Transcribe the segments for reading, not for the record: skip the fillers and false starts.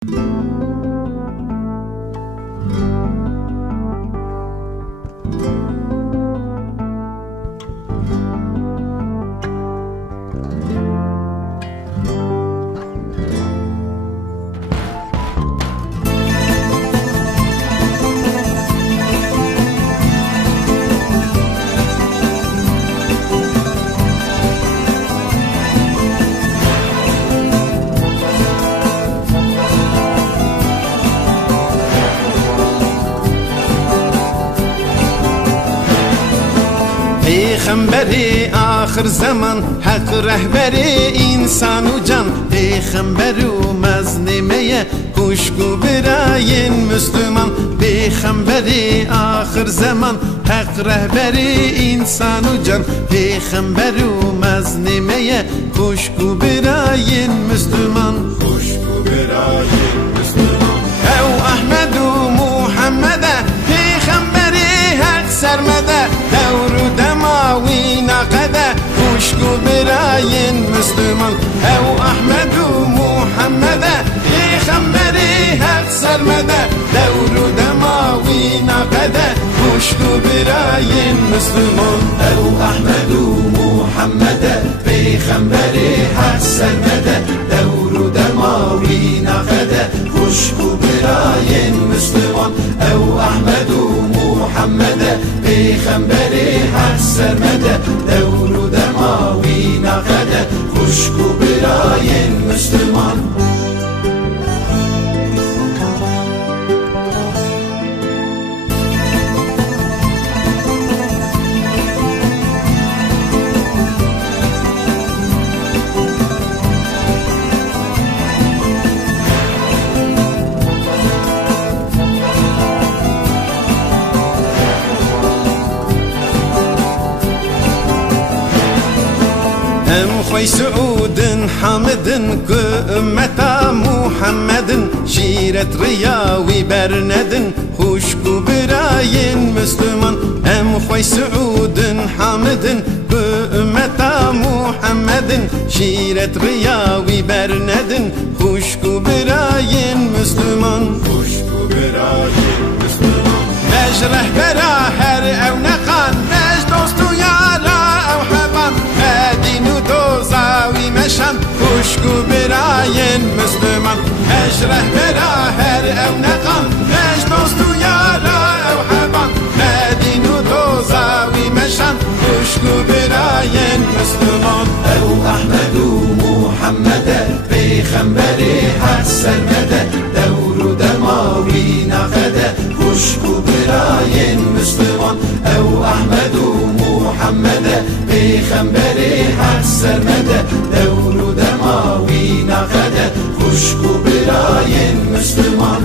پیغمبری آخر زمان حق رهبری انسان و جان، پیغمبر و مظلمه کشکو برای مسلمان. پیغمبری آخر زمان حق رهبری انسان و جان، پیغمبر و مظلمه کشکو برای مسلمان. کشکو برای مسلمان. او احمد و محمد پیغمبری حق سرمده، دور و دماوی نقده کشکو برای مسلمان. او احمد و محمد پیغمبری حق سرمده، دور و دماوی نقده کشکو برای مسلمان. او احمد و محمد پیغمبری حق سرمده، دور و دماوی نقده کشکو برای مسلمان. او احمد و محمد پیغمبری حق سرمده، دور و دماوی نقده کشکو برای مسلمان. هم خوي سعود حامد كأمة محمد، شيرة رياوي برند خوشكو براي مسلمان. هم خوي سعود حامد كأمة محمد، شيرة رياوي برند خوشكو براي مسلمان. خوشكو براي مسلمان. مج رهبرا هر او نقان، مج دوستو يارا او حبان، دين و دوزاوي مشان خوشكو براي مسلمان. مج رهبرا هر او نقان، مج دوستو يارا او حبان، دين و دوزاوي مشان خوشكو براي مسلمان. او احمد و محمد پیغمبری حق سرمده، دور و دماوی نقده خوشکو برای مسلمان. او احمد و محمد پیغمبری حق سرمده، دور و دماوی نقده خوشکو برای مسلمان.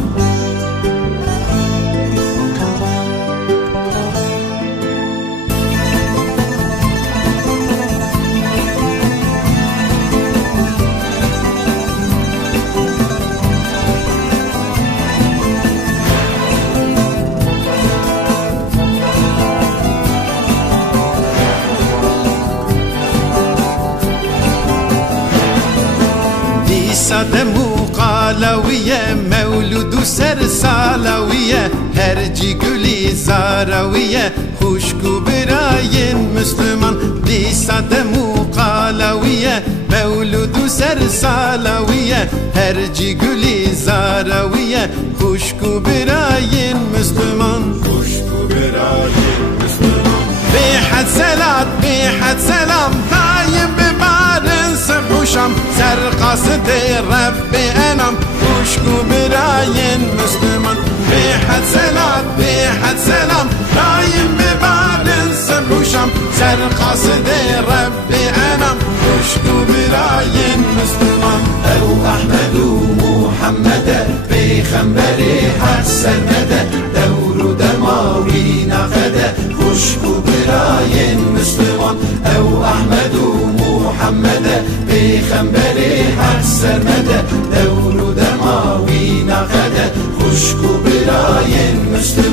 صدمو قالوية مولود سرسالوية، هرجي قولي زاروية خوشكو براي مسلمان. دي صدمو قالوية مولود سرسالوية، هرجي قولي زاروية خوشكو براي مسلمان. خوشكو براي مسلمان. بحد سلام بحد سلام دايم ببارن سبوشم، سر قصد رب انام خوشكو براي مسلمان. بحد سلام بحد سلام دايم ببارن سبوشم، سر قصد رب انام خوشكو براي مسلمان. او احمد و محمد پیغمبری حق سرمده، دور و دماوی نقده خوشکو برای مسلمان. او احمد و محمد پیغمبری حق سرمده، دور و دماوی نقده خوشکو برای مسلمان.